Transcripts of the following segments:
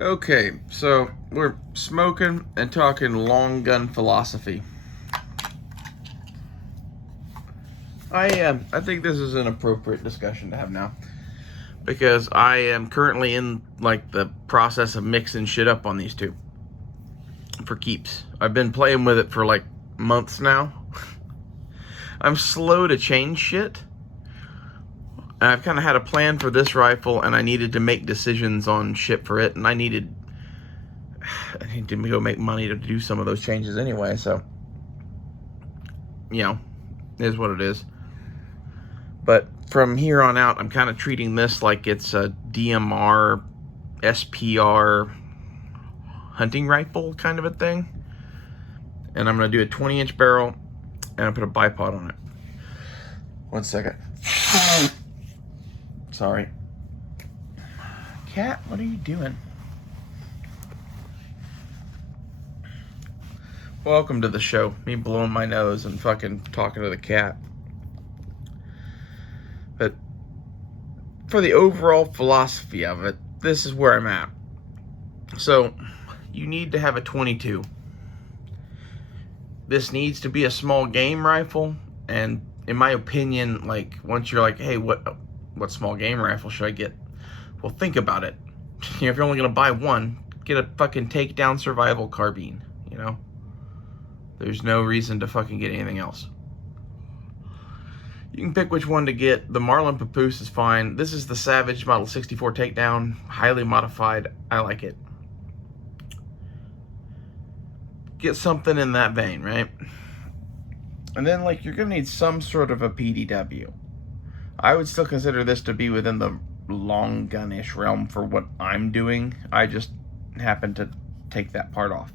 Okay, so we're smoking and talking long gun philosophy. I think this is an appropriate discussion to have now because I am currently in like the process of mixing shit up on these two for keeps. I've been playing with it for like months now. I'm slow to change shit. And I've kind of had a plan for this rifle, and I needed to make decisions on shit for it, and I needed to go make money to do some of those changes anyway, so, you know, it is what it is. But from here on out, I'm kind of treating this like it's a DMR, SPR hunting rifle kind of a thing. And I'm going to do a 20-inch barrel, and I put a bipod on it. 1 second. Sorry. Cat, what are you doing? Welcome to the show. Me blowing my nose and fucking talking to the cat. But for the overall philosophy of it, this is where I'm at. So, you need to have a 22. This needs to be a small game rifle, and in my opinion, like, once you're like, hey, what small game rifle should I get? Well, think about it. You know, if you're only gonna buy one, get a fucking takedown survival carbine, you know? There's no reason to fucking get anything else. You can pick which one to get. The Marlin Papoose is fine. This is the Savage Model 64 takedown, highly modified. I like it. Get something in that vein, right? And then, like, you're gonna need some sort of a PDW. I would still consider this to be within the long gun-ish realm for what I'm doing. I just happen to take that part off.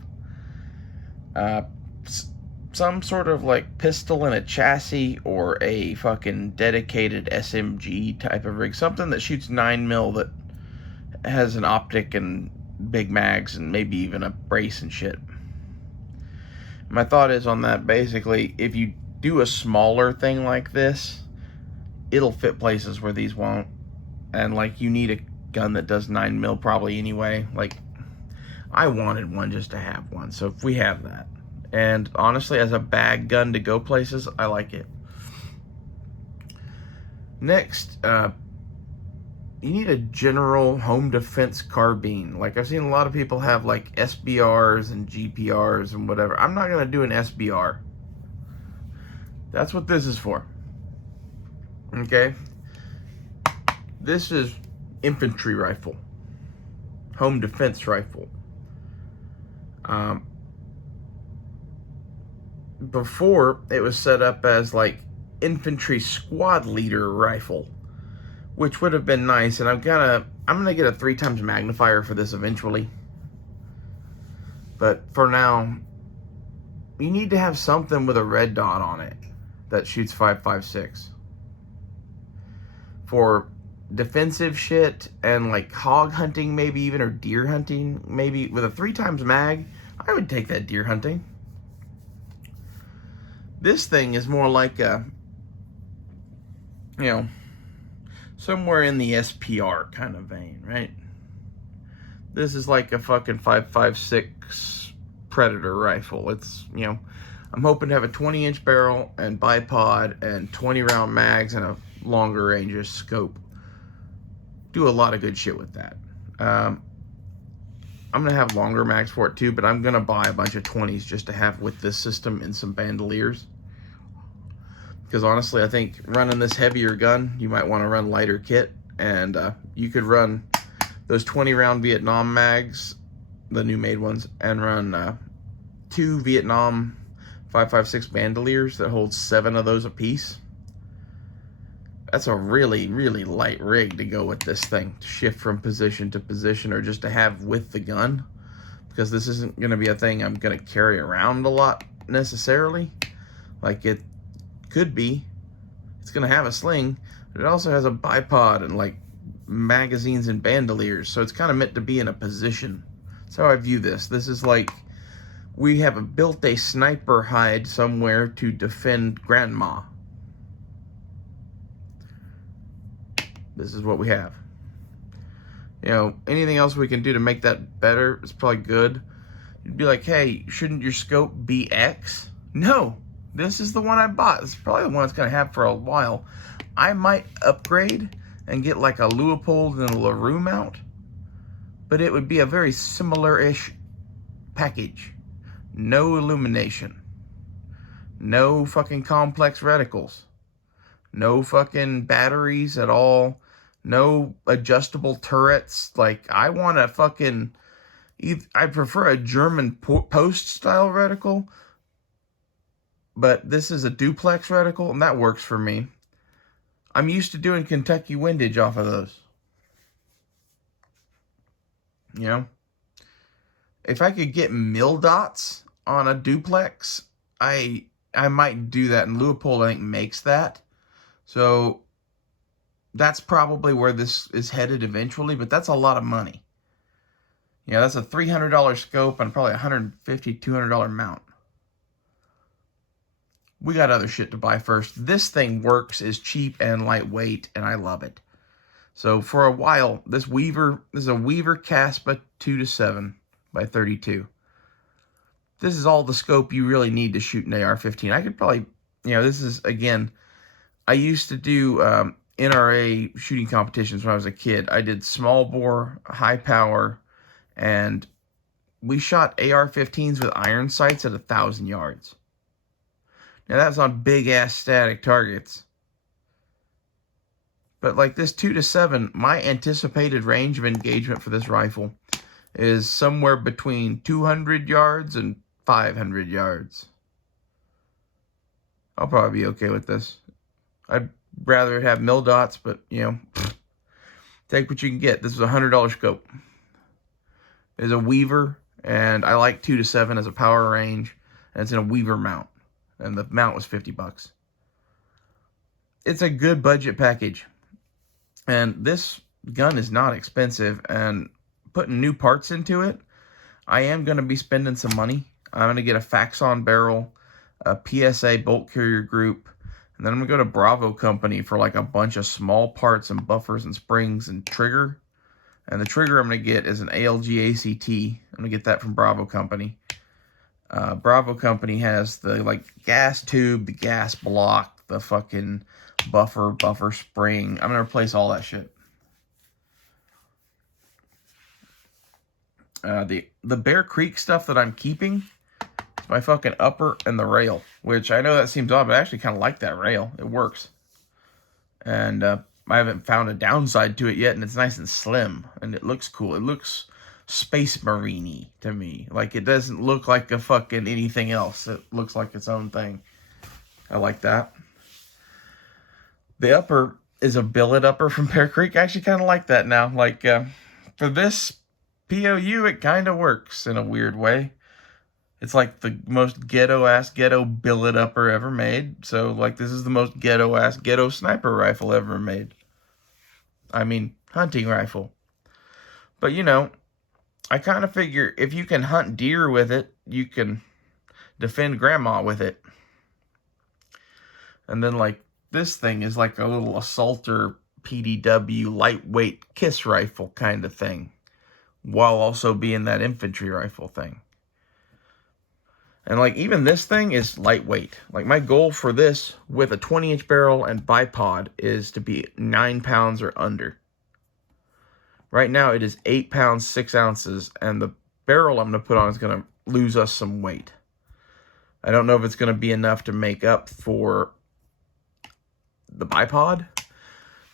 Some sort of like pistol in a chassis or a fucking dedicated SMG type of rig. Something that shoots 9mm that has an optic and big mags and maybe even a brace and shit. My thought is on that, basically, if you do a smaller thing like this, it'll fit places where these won't. And like, you need a gun that does 9mm probably anyway. Like, I wanted one just to have one, so if we have that. And honestly, as a bag gun to go places, I like it. Next, you need a general home defense carbine. Like, I've seen a lot of people have like SBRs and GPRs and whatever. I'm not gonna do an SBR. That's what this is for. Okay? This is infantry rifle. Home defense rifle. Before, it was set up as like infantry squad leader rifle, which would have been nice. And I'm gonna get a 3x magnifier for this eventually. But for now, you need to have something with a red dot on it that shoots 5.56 for defensive shit and like hog hunting, maybe even, or deer hunting. Maybe with a 3x mag, I would take that deer hunting. This thing is more like a, you know, somewhere in the SPR kind of vein, right? This is like a fucking 5.56 Predator rifle. It's, you know, I'm hoping to have a 20-inch barrel and bipod and 20-round mags and a longer range scope. Do a lot of good shit with that. I'm gonna have longer mags for it too, but I'm gonna buy a bunch of 20s just to have with this system and some bandoliers. Because honestly, I think running this heavier gun, you might want to run lighter kit, and you could run those 20-round Vietnam mags, the new made ones, and run 2 Vietnam 5.56 bandoliers that hold 7 of those apiece. That's a really, really light rig to go with this thing, to shift from position to position, or just to have with the gun, because this isn't going to be a thing I'm going to carry around a lot necessarily. Like, it could be. It's going to have a sling, but it also has a bipod and like magazines and bandoliers, so it's kind of meant to be in a position. That's how I view this. This is like we have built a sniper hide somewhere to defend grandma. This is what we have. You know, anything else we can do to make that better is probably good. You'd be like, hey, shouldn't your scope be X? No, this is the one I bought. This is probably the one it's going to have for a while. I might upgrade and get like a Leupold and a LaRue mount, but it would be a very similar-ish package. No illumination. No fucking complex reticles. No fucking batteries at all. No adjustable turrets. Like, I want a fucking... I prefer a German post-style reticle, but this is a duplex reticle, and that works for me. I'm used to doing Kentucky windage off of those. You know? If I could get mil dots on a duplex, I might do that, and Leupold, I think, makes that. So, that's probably where this is headed eventually, but that's a lot of money. Yeah, that's a $300 scope and probably $150, $200 mount. We got other shit to buy first. This thing works, is cheap and lightweight, and I love it. So for a while, this is a Weaver Caspa 2-7 by 32. This is all the scope you really need to shoot an AR-15. I could probably, this is, again, I used to do NRA shooting competitions when I was a kid. I did small bore, high power, and we shot AR-15s with iron sights at 1,000 yards. Now, that's on big-ass static targets. But like this 2-7, my anticipated range of engagement for this rifle is somewhere between 200 yards and 500 yards. I'll probably be okay with this. I'd rather have mil dots, but, take what you can get. This is a $100 scope. It's a Weaver, and I like 2-7 as a power range, and it's in a Weaver mount, and the mount was $50. It's a good budget package, and this gun is not expensive, and putting new parts into it, I am going to be spending some money. I'm going to get a Faxon barrel, a PSA bolt carrier group, and then I'm going to go to Bravo Company for like a bunch of small parts and buffers and springs and trigger. And the trigger I'm going to get is an ALG ACT. I'm going to get that from Bravo Company. Bravo Company has the gas tube, the gas block, the fucking buffer spring. I'm going to replace all that shit. The Bear Creek stuff that I'm keeping is my fucking upper and the rail, which I know that seems odd, but I actually kind of like that rail. It works. And I haven't found a downside to it yet, and it's nice and slim, and it looks cool. It looks Space Marine-y to me. Like, it doesn't look like a fucking anything else. It looks like its own thing. I like that. The upper is a billet upper from Bear Creek. I actually kind of like that now. Like, for this POU, it kind of works in a weird way. It's like the most ghetto-ass ghetto billet upper ever made. So, like, this is the most ghetto-ass ghetto sniper rifle ever made. I mean, hunting rifle. But, I kind of figure if you can hunt deer with it, you can defend grandma with it. And then, like, this thing is like a little assaulter PDW lightweight KISS rifle kind of thing, while also being that infantry rifle thing. And, like, even this thing is lightweight. Like, my goal for this with a 20-inch barrel and bipod is to be 9 pounds or under. Right now, it is 8 pounds, 6 ounces, and the barrel I'm going to put on is going to lose us some weight. I don't know if it's going to be enough to make up for the bipod.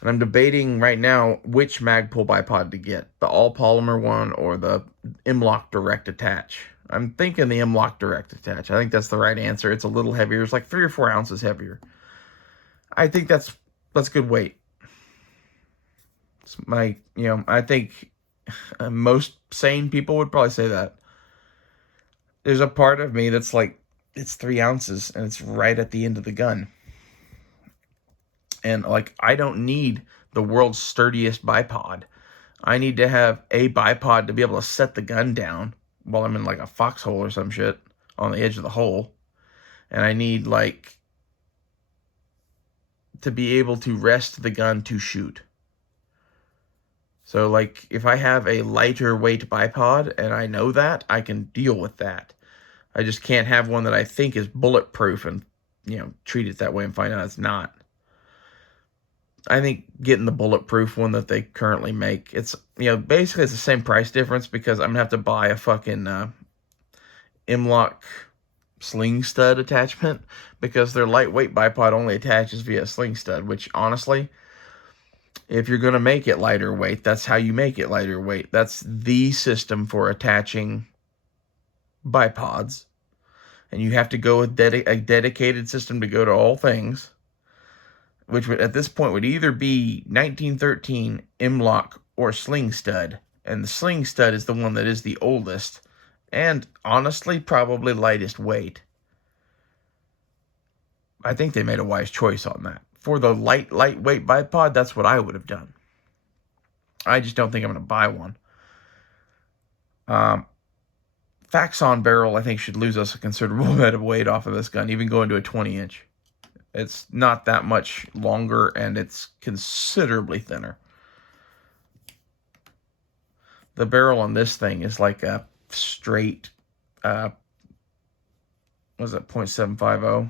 And I'm debating right now which Magpul bipod to get. The all-polymer one or the M-LOK Direct Attach. I'm thinking the M-LOK Direct Attach. I think that's the right answer. It's a little heavier. It's like 3 or 4 ounces heavier. I think that's good weight. It's I think most sane people would probably say that. There's a part of me that's like, it's 3 ounces and it's right at the end of the gun. And, like, I don't need the world's sturdiest bipod. I need to have a bipod to be able to set the gun down while I'm in, like, a foxhole or some shit on the edge of the hole. And I need, like, to be able to rest the gun to shoot. So, like, if I have a lighter weight bipod and I know that, I can deal with that. I just can't have one that I think is bulletproof and, treat it that way and find out it's not. I think getting the bulletproof one that they currently make, it's, basically it's the same price difference because I'm going to have to buy a fucking M-LOK sling stud attachment because their lightweight bipod only attaches via sling stud, which honestly, if you're going to make it lighter weight, that's how you make it lighter weight. That's the system for attaching bipods. And you have to go with a dedicated system to go to all things, which would, at this point, would either be 1913, M-LOK, or sling stud. And the sling stud is the one that is the oldest and honestly probably lightest weight. I think they made a wise choice on that. For the lightweight bipod, that's what I would have done. I just don't think I'm going to buy one. Faxon barrel, I think, should lose us a considerable bit of weight off of this gun, even going to a 20-inch. It's not that much longer, and it's considerably thinner. The barrel on this thing is like a straight, what is it, .750?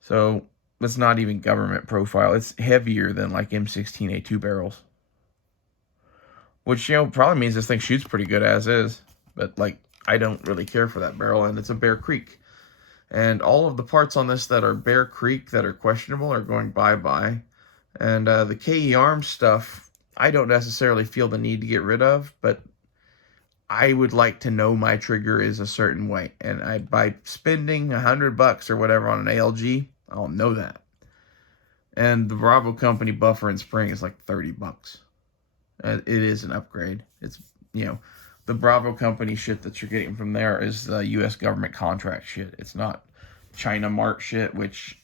So it's not even government profile. It's heavier than like M16A2 barrels. Which, probably means this thing shoots pretty good as is. But, like, I don't really care for that barrel, and it's a Bear Creek. And all of the parts on this that are Bear Creek that are questionable are going bye-bye. And the KE Arms stuff, I don't necessarily feel the need to get rid of, but I would like to know my trigger is a certain way. And by spending $100 or whatever on an ALG, I'll know that. And the Bravo Company buffer and spring is like $30. It is an upgrade. It's, the Bravo Company shit that you're getting from there is the U.S. government contract shit. It's not China Mart shit, which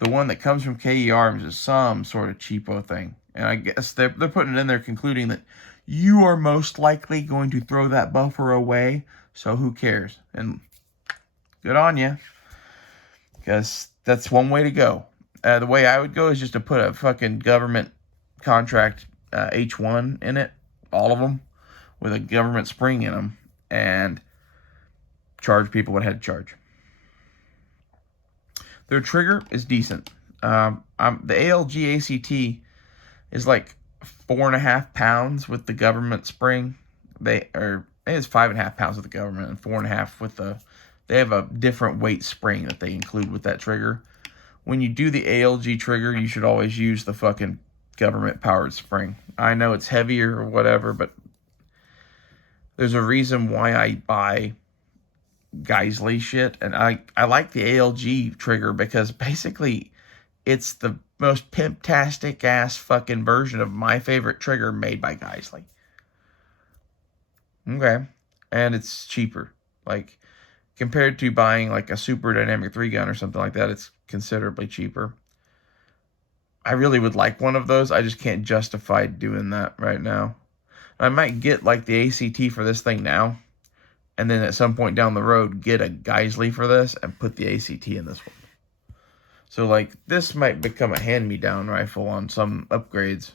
the one that comes from KE Arms is some sort of cheapo thing. And I guess they're putting it in there concluding that you are most likely going to throw that buffer away, so who cares? And good on you, because that's one way to go. The way I would go is just to put a fucking government contract H1 in it, all of them, with a government spring in them, and charge people what I had to charge. Their trigger is decent. The ALG ACT is like 4.5 pounds with the government spring. I think it's 5.5 pounds with the government and 4.5 with the. They have a different weight spring that they include with that trigger. When you do the ALG trigger, you should always use the fucking government powered spring. I know it's heavier or whatever, but there's a reason why I buy Geissele shit, and I like the ALG trigger because basically it's the most pimptastic ass fucking version of my favorite trigger made by Geissele. Okay. And it's cheaper. Like, compared to buying like a Super Dynamic 3 gun or something like that, it's considerably cheaper. I really would like one of those. I just can't justify doing that right now. I might get like the ACT for this thing now, and then at some point down the road get a Geissele for this and put the ACT in this one. So like this might become a hand-me-down rifle on some upgrades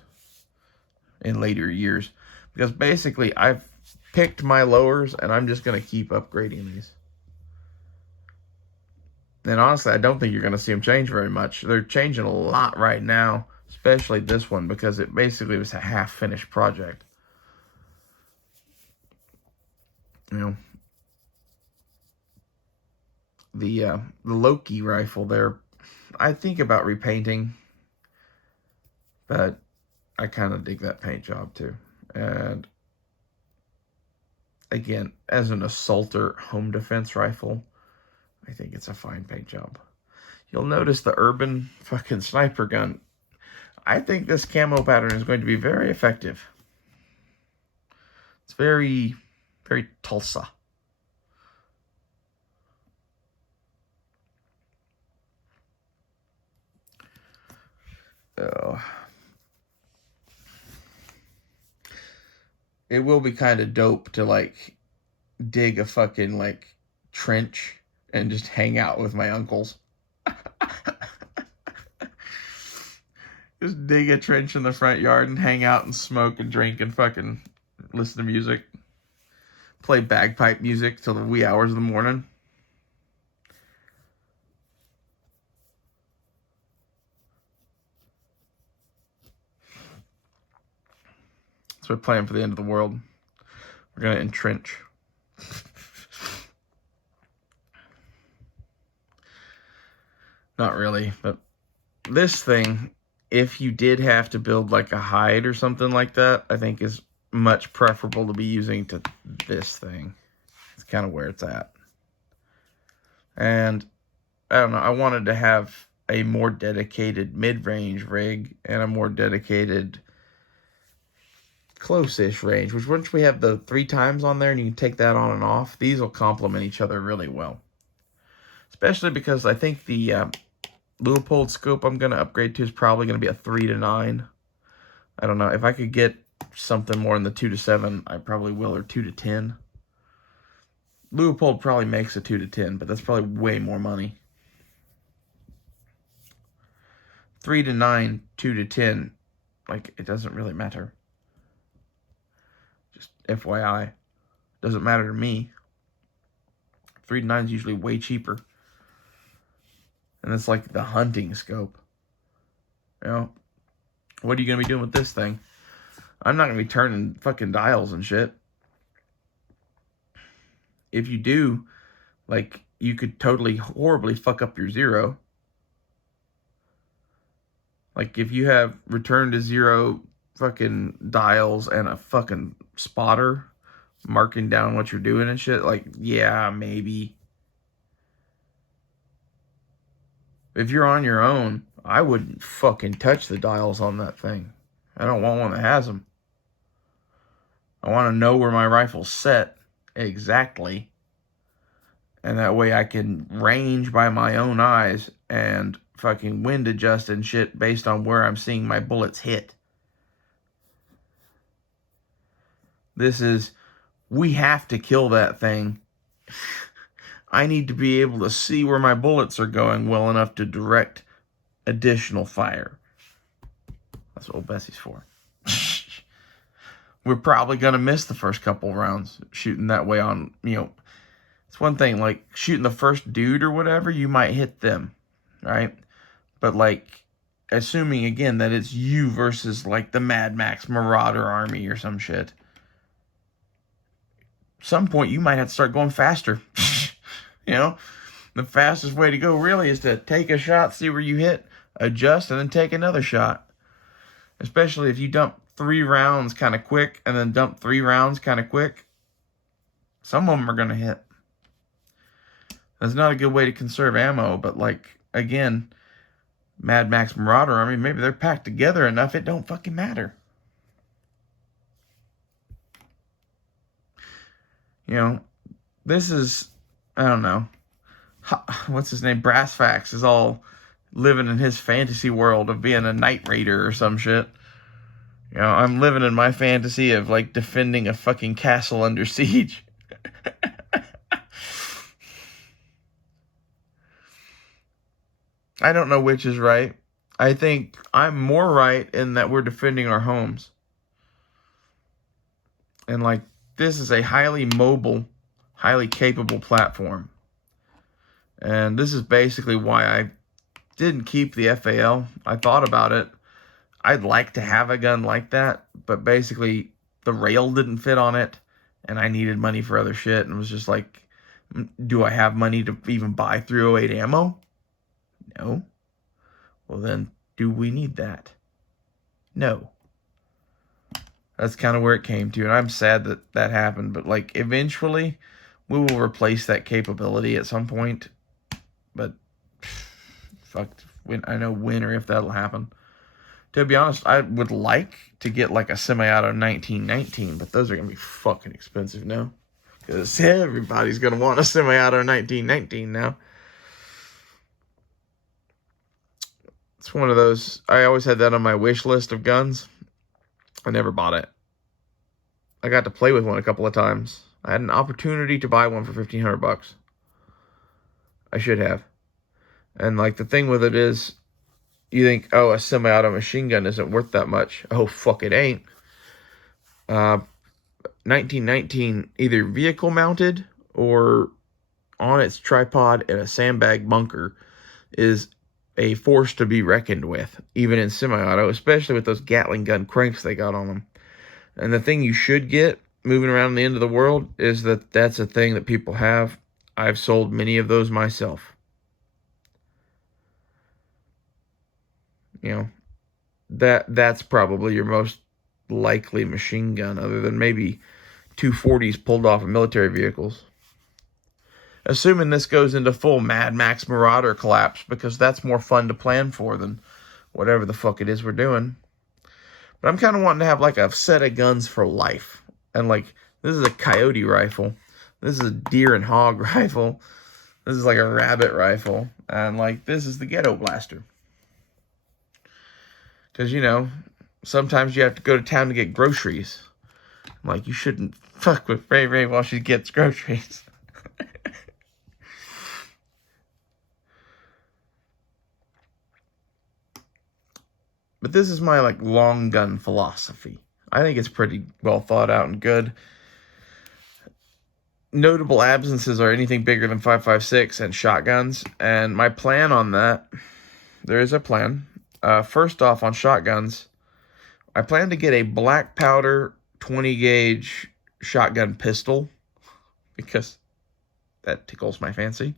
in later years, because basically I've picked my lowers and I'm just going to keep upgrading these. And honestly, I don't think you're going to see them change very much. They're changing a lot right now, especially this one, because it basically was a half-finished project. The Loki rifle there, I think about repainting, but I kind of dig that paint job too. And again, as an assaulter home defense rifle, I think it's a fine paint job. You'll notice the Urban fucking sniper gun. I think this camo pattern is going to be very effective. It's very, very Tulsa. It will be kind of dope to like dig a fucking like trench and just hang out with my uncles. Just dig a trench in the front yard and hang out and smoke and drink and fucking listen to music. Play bagpipe music till the wee hours of the morning. So we're playing for the end of the world. We're going to entrench. Not really, but this thing, if you did have to build like a hide or something like that, I think is much preferable to be using to this thing. It's kind of where it's at. And I don't know, I wanted to have a more dedicated mid-range rig and a more dedicated close-ish range, which once we have the 3 times on there and you can take that on and off, these will complement each other really well. Especially because I think the Leupold scope I'm going to upgrade to is probably going to be a 3 to 9. I don't know. If I could get something more in the 2 to 7, I probably will, or 2 to 10. Leupold probably makes a 2 to 10, but that's probably way more money. 3 to 9, 2 to 10, like, it doesn't really matter. Just FYI. Doesn't matter to me. 3 to 9 is usually way cheaper. And it's like the hunting scope. You know? What are you going to be doing with this thing? I'm not going to be turning fucking dials and shit. If you do, like, you could totally horribly fuck up your zero. Like, if you have return to zero fucking dials and a fucking spotter marking down what you're doing and shit, like, yeah, maybe. If you're on your own, I wouldn't fucking touch the dials on that thing. I don't want one that has them. I want to know where my rifle's set exactly. And that way I can range by my own eyes and fucking wind adjust and shit based on where I'm seeing my bullets hit. This is, we have to kill that thing. I need to be able to see where my bullets are going well enough to direct additional fire. That's what old Bessie's for. We're probably going to miss the first couple rounds shooting that way on, you know. It's one thing, like, shooting the first dude or whatever, you might hit them, right? But, like, assuming, again, that it's you versus, like, the Mad Max Marauder army or some shit. At some point, you might have to start going faster. You know? The fastest way to go, really, is to take a shot, see where you hit, adjust, and then take another shot. Especially if you dump 3 rounds kind of quick, and then dump 3 rounds kind of quick. Some of them are going to hit. That's not a good way to conserve ammo, but, like, again, Mad Max Marauder Army, maybe they're packed together enough, it don't fucking matter. You know, this is, I don't know, what's his name, Brassfax is all living in his fantasy world of being a night raider or some shit. You know, I'm living in my fantasy of, like, defending a fucking castle under siege. I don't know which is right. I think I'm more right in that we're defending our homes. And, like, this is a highly mobile, highly capable platform. And this is basically why I didn't keep the FAL. I thought about it. I'd like to have a gun like that, but basically the rail didn't fit on it, and I needed money for other shit, and was just like, do I have money to even buy 308 ammo? No. Well, then, do we need that? No. That's kind of where it came to, and I'm sad that that happened, but, like, eventually, we will replace that capability at some point, but, fuck, I know when or if that'll happen. To be honest, I would like to get, like, a semi-auto 1919, but those are going to be fucking expensive now, because everybody's going to want a semi-auto 1919 now. It's one of those, I always had that on my wish list of guns. I never bought it. I got to play with one a couple of times. I had an opportunity to buy one for $1,500. I should have. And, like, the thing with it is, you think, oh, a semi-auto machine gun isn't worth that much. Oh, fuck, it ain't. 1919, either vehicle mounted or on its tripod in a sandbag bunker, is a force to be reckoned with, even in semi-auto, especially with those Gatling gun cranks they got on them. And the thing you should get moving around the end of the world is that's a thing that people have. I've sold many of those myself. You know, that's probably your most likely machine gun, other than maybe 240s pulled off of military vehicles. Assuming this goes into full Mad Max Marauder collapse, because that's more fun to plan for than whatever the fuck it is we're doing. But I'm kind of wanting to have like a set of guns for life. And like, this is a coyote rifle. This is a deer and hog rifle. This is like a rabbit rifle. And like, this is the ghetto blaster. Because, you know, sometimes you have to go to town to get groceries. I'm like, you shouldn't fuck with Ray Ray while she gets groceries. But this is my like long gun philosophy. I think it's pretty well thought out and good. Notable absences are anything bigger than 5.56 and shotguns. And my plan on that, there is a plan. First off, on shotguns, I plan to get a black powder 20 gauge shotgun pistol, because that tickles my fancy.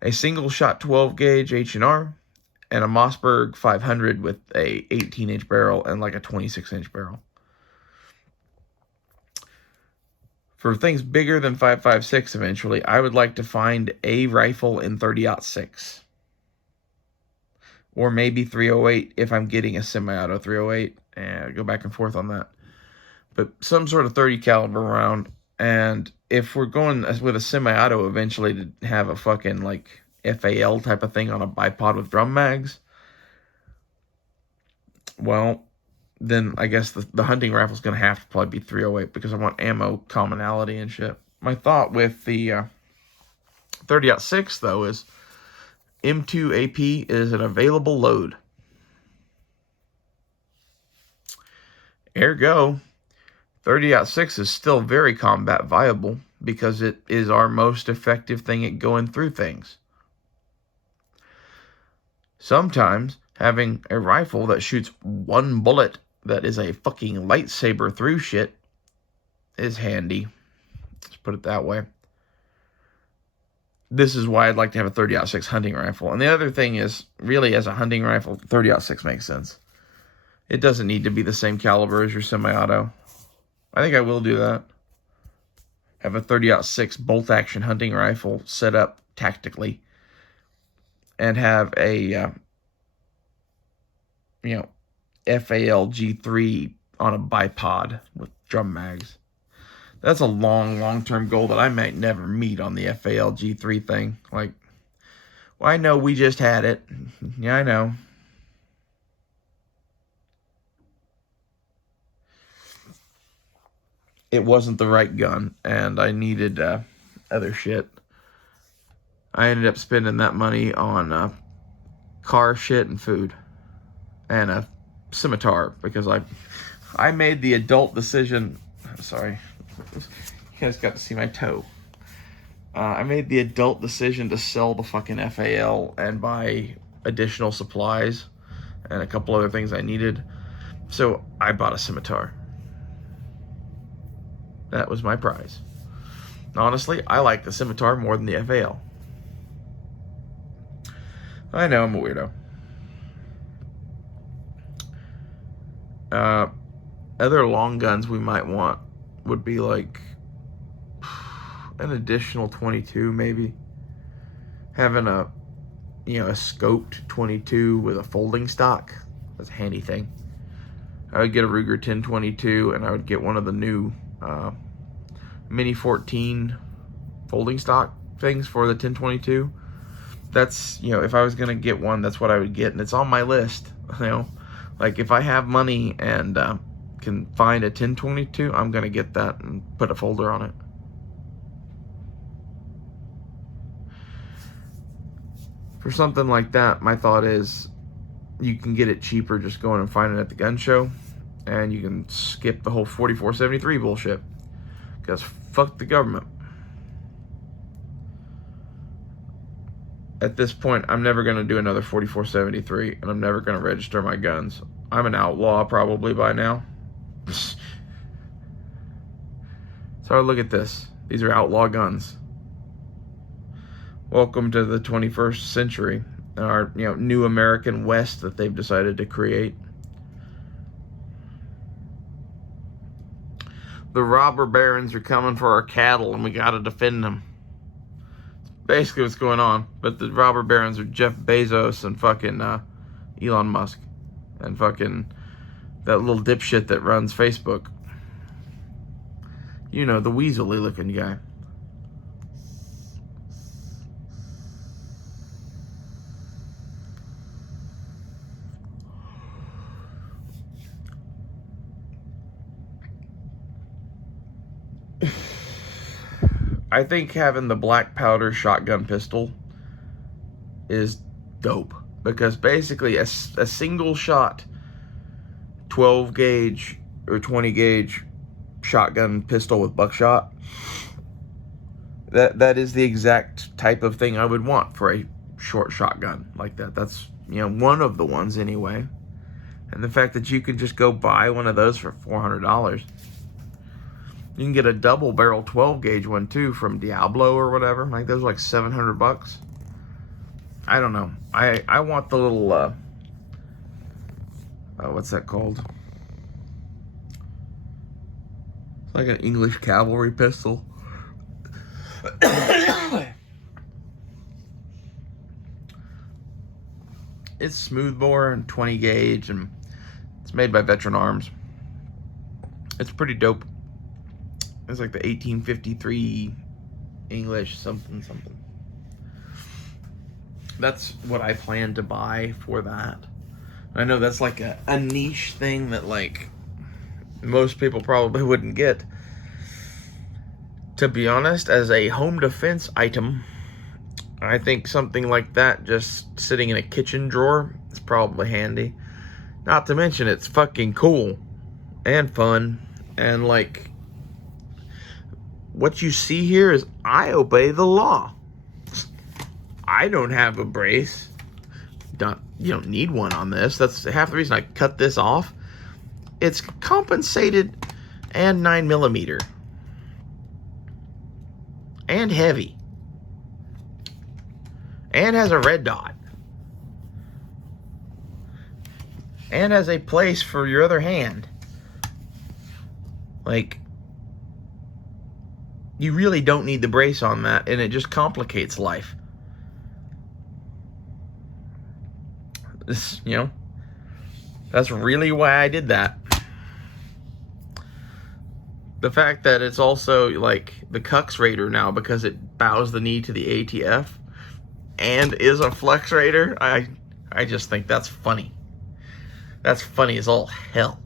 A single shot 12 gauge H&R, and a Mossberg 500 with a 18-inch barrel and like a 26-inch barrel. For things bigger than 5.56 eventually, I would like to find a rifle in 30-06. Or maybe 308 if I'm getting a semi-auto 308. And go back and forth on that. But some sort of 30 caliber round. And if we're going with a semi-auto eventually to have a fucking like FAL type of thing on a bipod with drum mags, well, then I guess the hunting rifle's going to have to probably be 308, because I want ammo commonality and shit. My thought with the 30-06, though, is M2 AP is an available load. Ergo, 30-06 is still very combat viable, because it is our most effective thing at going through things. Sometimes having a rifle that shoots one bullet that is a fucking lightsaber through shit is handy. Let's put it that way. This is why I'd like to have a 30-06 hunting rifle. And the other thing is, really, as a hunting rifle, 30-06 makes sense. It doesn't need to be the same caliber as your semi-auto. I think I will do that. Have a 30-06 bolt-action hunting rifle set up tactically. And have a, FAL G3 on a bipod with drum mags. That's a long-term goal that I might never meet on the FAL G3 thing. Like, well, I know we just had it. Yeah, I know. It wasn't the right gun, and I needed other shit. I ended up spending that money on car shit and food. And a scimitar, because I made the adult decision. Sorry, you guys got to see my toe. I made the adult decision to sell the fucking FAL and buy additional supplies and a couple other things I needed. So I bought a scimitar. That was my prize. Honestly, I like the scimitar more than the FAL. I know I'm a weirdo. Other long guns we might want would be like an additional 22, maybe. Having a scoped 22 with a folding stock. That's a handy thing. I would get a Ruger 1022, and I would get one of the new Mini 14 folding stock things for the 1022. That's, if I was going to get one, that's what I would get, and it's on my list, Like, if I have money and can find a 1022, I'm going to get that and put a folder on it. For something like that, my thought is, you can get it cheaper just going and finding it at the gun show. And you can skip the whole 4473 bullshit. Because fuck the government. At this point, I'm never going to do another 4473. And I'm never going to register my guns. I'm an outlaw probably by now. So look at this. These are outlaw guns. Welcome to the 21st century. Our new American West that they've decided to create. The robber barons are coming for our cattle and we gotta defend them. Basically what's going on. But the robber barons are Jeff Bezos and fucking Elon Musk. And fucking that little dipshit that runs Facebook. You know, the weaselly looking guy. I think having the black powder shotgun pistol is dope. Because basically a single shot 12 gauge or 20 gauge shotgun pistol with buckshot, that is the exact type of thing I would want for a short shotgun like that. That's, one of the ones anyway. And the fact that you can just go buy one of those for $400. You can get a double barrel 12 gauge one too from Diablo or whatever. Like those are like $700. I don't know. I want the little what's that called? It's like an English cavalry pistol. It's smoothbore and 20 gauge, and it's made by Veteran Arms. It's pretty dope. It's like the 1853 English something. That's what I plan to buy for that. I know that's like a niche thing that like most people probably wouldn't get. To be honest, as a home defense item, I think something like that just sitting in a kitchen drawer is probably handy. Not to mention it's fucking cool and fun, and like what you see here is I obey the law. I don't have a brace. You don't need one on this. That's half the reason I cut this off. It's compensated and 9mm. And heavy. And has a red dot. And has a place for your other hand. Like, you really don't need the brace on that, and it just complicates life. This, that's really why I did that. The fact that it's also like the Cux Raider now because it bows the knee to the ATF and is a Flex Raider, I just think that's funny. That's funny as all hell.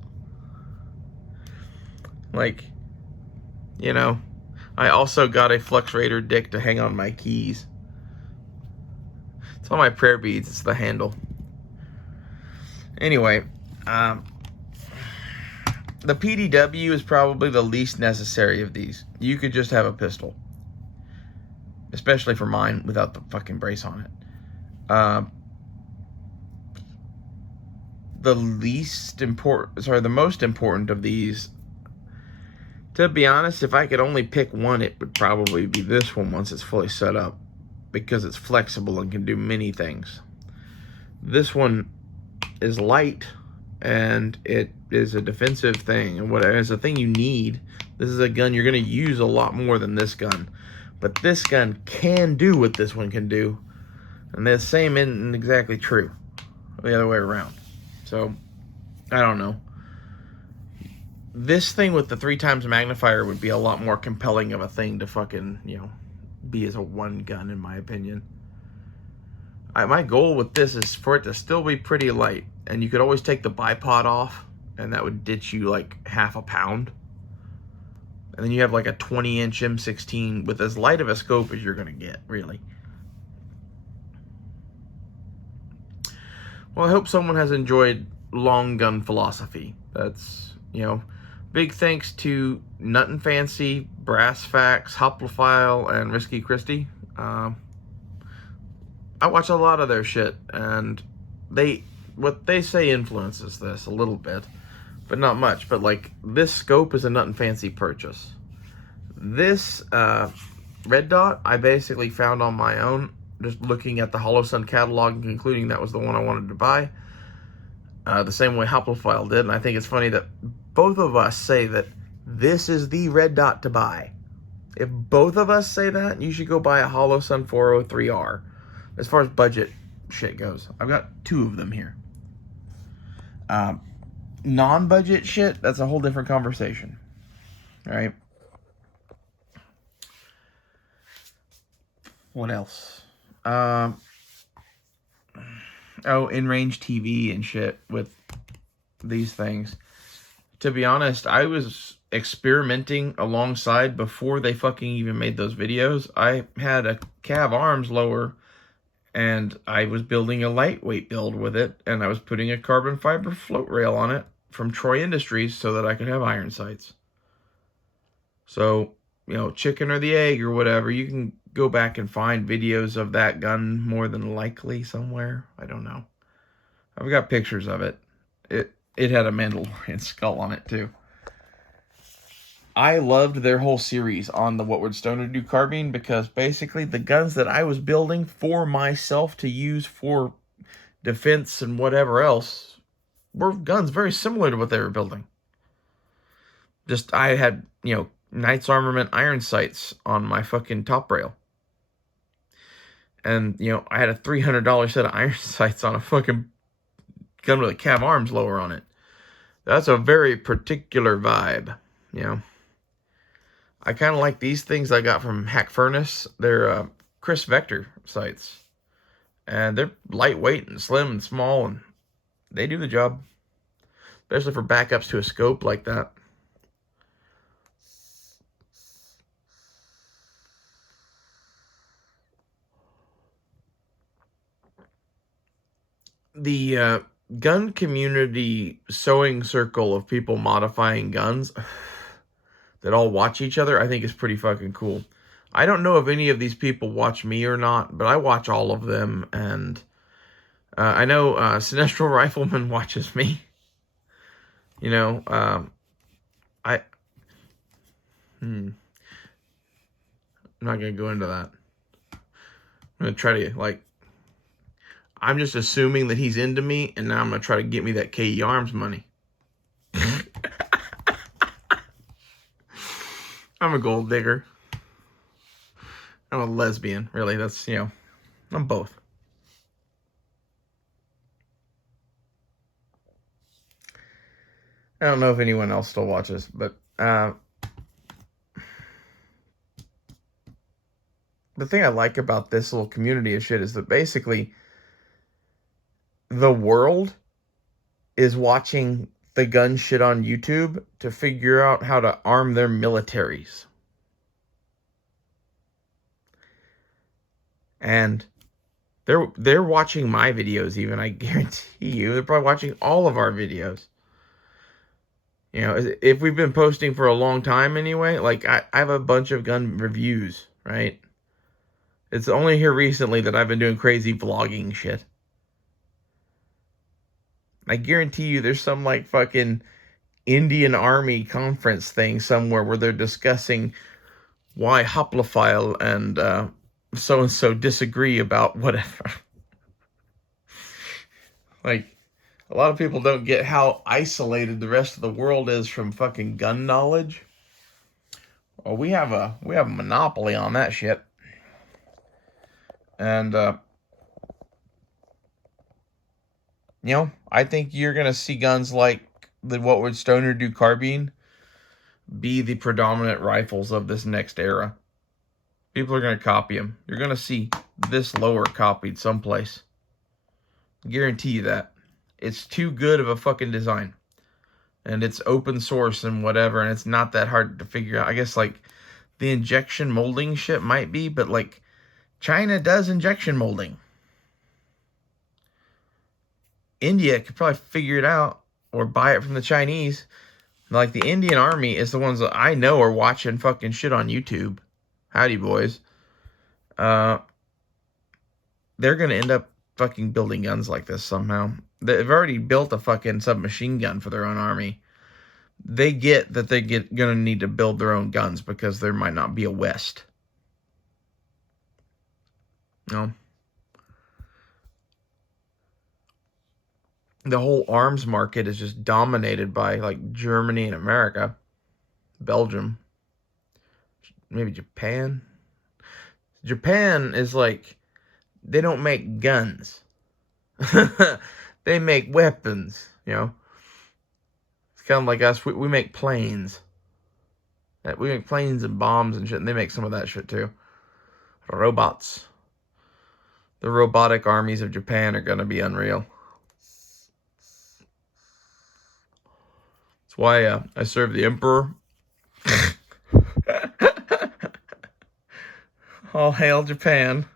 Like, I also got a Flex Raider dick to hang on my keys. It's on my prayer beads. It's the handle. Anyway, the PDW is probably the least necessary of these. You could just have a pistol. Especially for mine without the fucking brace on it. The most important of these, to be honest, if I could only pick one, it would probably be this one once it's fully set up. Because it's flexible and can do many things. This one is light, and it is a defensive thing, and what is a thing you need. This is a gun you're going to use a lot more than this gun, but this gun can do what this one can do, and the same isn't exactly true the other way around. So I don't know. This thing with the 3 times magnifier would be a lot more compelling of a thing to fucking be as a one gun, in my opinion. My goal with this is for it to still be pretty light, and you could always take the bipod off, and that would ditch you like half a pound. And then you have like a 20-inch M16 with as light of a scope as you're gonna get, really. Well, I hope someone has enjoyed Long Gun Philosophy. That's, big thanks to Nut and Fancy, Brass Facts, Hoplophile, and Risky Christie. I watch a lot of their shit, and what they say influences this a little bit, but not much. But like, this scope is a Nut and Fancy purchase. This red dot I basically found on my own, just looking at the Holosun catalog and concluding that was the one I wanted to buy. The same way Hoplophile did, and I think it's funny that both of us say that this is the red dot to buy. If both of us say that, you should go buy a Holosun 403R. As far as budget shit goes, I've got 2 of them here. Non-budget shit, that's a whole different conversation, right? What else? In-range TV and shit with these things. To be honest, I was experimenting alongside before they fucking even made those videos. I had a Cav Arms lower, and I was building a lightweight build with it, and I was putting a carbon fiber float rail on it from Troy Industries so that I could have iron sights. So, chicken or the egg or whatever, you can go back and find videos of that gun more than likely somewhere. I don't know. I've got pictures of it. It had a Mandalorian skull on it too. I loved their whole series on the What Would Stoner Do carbine, because basically the guns that I was building for myself to use for defense and whatever else were guns very similar to what they were building. Just I had, Knights Armament iron sights on my fucking top rail. And, I had a $300 set of iron sights on a fucking gun with a Cav Arms lower on it. That's a very particular vibe, I kind of like these things I got from Hack Furnace. They're Chris Vector sights. And they're lightweight and slim and small, and they do the job. Especially for backups to a scope like that. The gun community sewing circle of people modifying guns that all watch each other, I think is pretty fucking cool. I don't know if any of these people watch me or not, but I watch all of them, and I know Sinestro Rifleman watches me. I'm not going to go into that. I'm going to try to, I'm just assuming that he's into me, and now I'm going to try to get me that KE Arms money. I'm a gold digger. I'm a lesbian, really. That's, I'm both. I don't know if anyone else still watches, but the thing I like about this little community of shit is that basically the world is watching the gun shit on YouTube to figure out how to arm their militaries. And they're watching my videos even, I guarantee you. They're probably watching all of our videos. If we've been posting for a long time anyway, I have a bunch of gun reviews, right? It's only here recently that I've been doing crazy vlogging shit. I guarantee you there's some fucking Indian Army conference thing somewhere where they're discussing why Hoplophile and so-and-so disagree about whatever. A lot of people don't get how isolated the rest of the world is from fucking gun knowledge. Well, we have a monopoly on that shit. And I think you're going to see guns like the What Would Stoner Do carbine be the predominant rifles of this next era. People are going to copy them. You're going to see this lower copied someplace. Guarantee you that. It's too good of a fucking design. And it's open source and whatever, and it's not that hard to figure out. I guess, the injection molding shit might be, but, China does injection molding. India could probably figure it out or buy it from the Chinese. Like, the Indian army is the ones that I know are watching fucking shit on YouTube. Howdy, boys. They're going to end up fucking building guns like this somehow. They've already built a fucking submachine gun for their own army. They get that they're going to need to build their own guns because there might not be a West. No. The whole arms market is just dominated by, like, Germany and America. Belgium. Maybe Japan. Japan is like, they don't make guns. They make weapons, you know. It's kind of like us. We make planes. We make planes and bombs and shit, and they make some of that shit too. Robots. The robotic armies of Japan are going to be unreal. That's why I serve the Emperor. All hail Japan.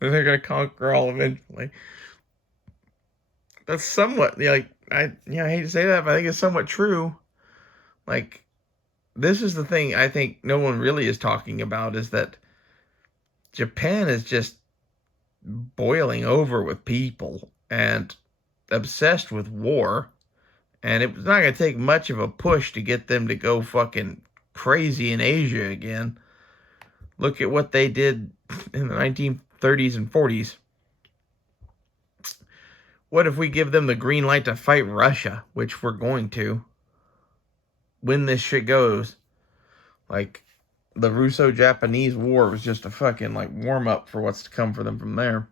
They're going to conquer all eventually. That's somewhat, like, I hate to say that, but I think it's somewhat true. Like, this is the thing I think no one really is talking about, is that Japan is just boiling over with people and obsessed with war. And it's not going to take much of a push to get them to go fucking crazy in Asia again. Look at what they did in the 1930s and 40s. What if we give them the green light to fight Russia, which we're going to, when this shit goes? Like, the Russo-Japanese War was just a fucking, like, warm-up for what's to come for them from there.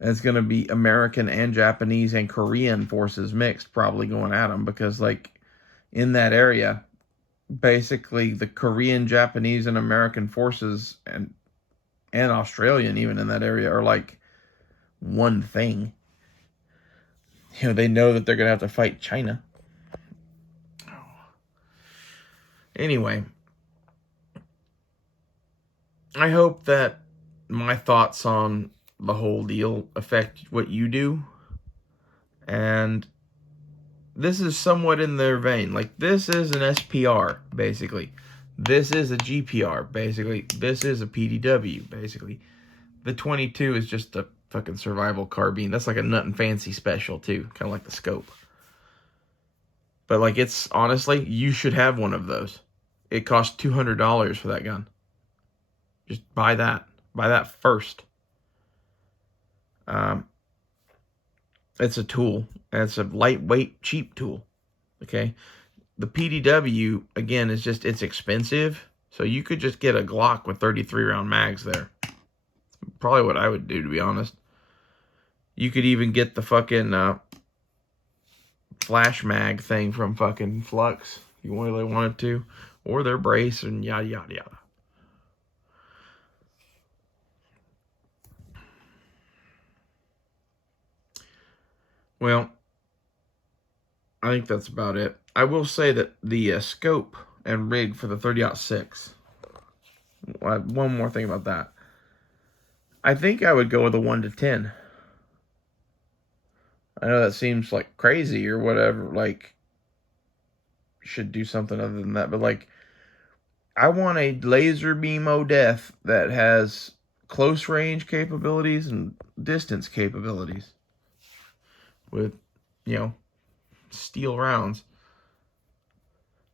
And it's going to be American and Japanese and Korean forces mixed, probably going at them, because, like, in that area, basically the Korean, Japanese, and American forces, and Australian even in that area, are like one thing. You know, they know that they're going to have to fight China. Anyway, I hope that my thoughts on the whole deal affect what you do. And this is somewhat in their vein. Like, this is an SPR, basically. This is a GPR, basically. This is a PDW, basically. The 22 is just a fucking survival carbine. That's like a Nothing Fancy special, too. Kind of like the scope. But, like, it's, honestly, you should have one of those. It costs $200 for that gun. Just buy that. Buy that first. It's a tool. And it's a lightweight, cheap tool. Okay? The PDW, again, is just, it's expensive. So you could just get a Glock with 33 round mags there. Probably what I would do, to be honest. You could even get the fucking flash mag thing from fucking Flux, if you really wanted to. Or their brace and yada, yada, yada. Well, I think that's about it. I will say that the scope and rig for the 30-06. One more thing about that. I think I would go with a 1-10. I know that seems like crazy or whatever. Like, should do something other than that. But, like, I want a laser beam Death that has close range capabilities and distance capabilities. With, you know, steel rounds.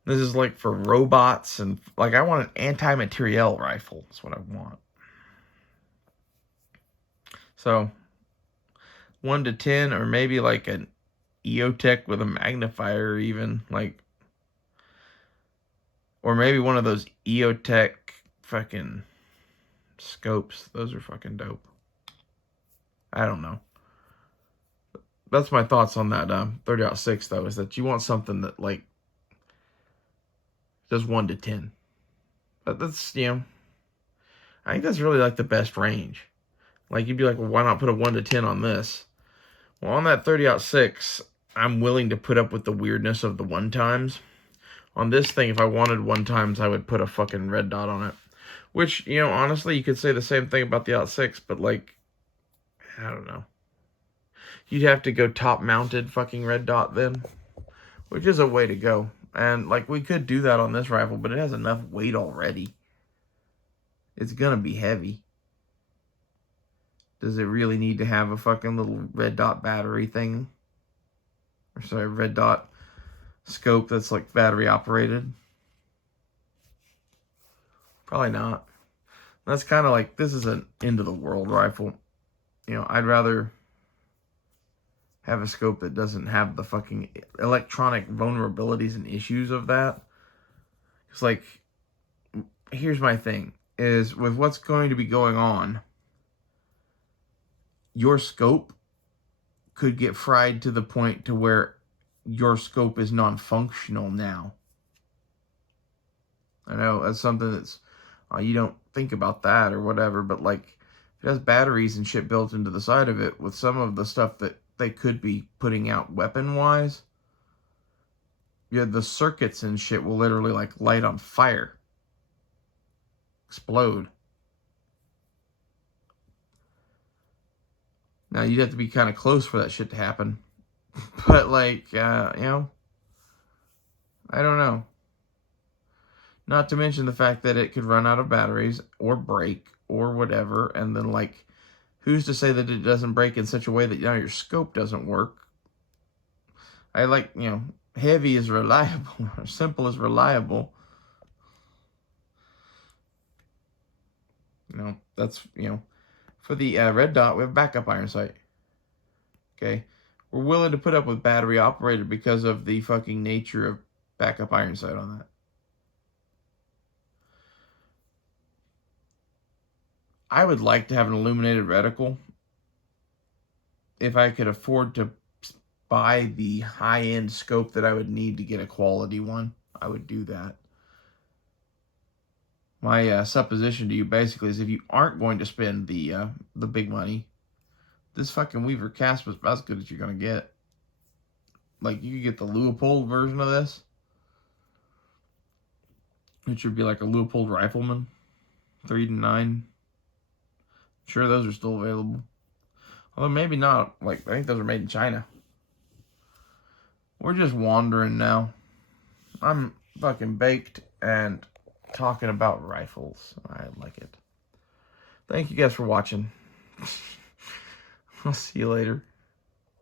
This is like for robots and, like, I want an anti-materiel rifle. That's what I want. So, 1-10, or maybe like an EOTech with a magnifier even, like, or maybe one of those EOTech fucking scopes. Those are fucking dope. I don't know. That's my thoughts on that 30-06 though, is that you want something that, like, does 1-10. But that's, you know, I think that's really like the best range. Like, you'd be like, well, why not put a 1-10 on this? Well, on that 30-06, I'm willing to put up with the weirdness of the 1x. On this thing, if I wanted 1x, I would put a fucking red dot on it. Which, you know, honestly, you could say the same thing about the 06, but, like, I don't know. You'd have to go top mounted fucking red dot then, which is a way to go. And like we could do that on this rifle, but it has enough weight already. It's gonna be heavy. Does it really need to have a fucking little red dot battery thing? Or sorry, red dot scope that's like battery operated? Probably not. That's kind of like, this is an end of the world rifle. You know, I'd rather have a scope that doesn't have the fucking electronic vulnerabilities and issues of that. It's like, here's my thing, is with what's going to be going on, your scope could get fried to the point to where your scope is non-functional now. I know that's something that's, you don't think about that or whatever, but like, it has batteries and shit built into the side of it with some of the stuff that they could be putting out weapon-wise. Yeah, the circuits and shit will literally like light on fire. Explode. Now, you'd have to be kind of close for that shit to happen. But like, you know, I don't know. Not to mention the fact that it could run out of batteries or break or whatever, and then like, who's to say that it doesn't break in such a way that now your scope doesn't work? I like, you know, heavy is reliable, or simple is reliable. You know, that's, you know, for the red dot, we have backup iron sight. Okay, we're willing to put up with battery operated because of the fucking nature of backup iron sight on that. I would like to have an illuminated reticle. If I could afford to buy the high-end scope that I would need to get a quality one, I would do that. My supposition to you basically is if you aren't going to spend the big money, this fucking Weaver cast was about as good as you're going to get. Like, you could get the Leupold version of this, which would be like a Leupold Rifleman, 3-9. Sure, those are still available. Although maybe not. Like, I think those are made in China. We're just wandering now. I'm fucking baked and talking about rifles. I like it. Thank you guys for watching. I'll see you later.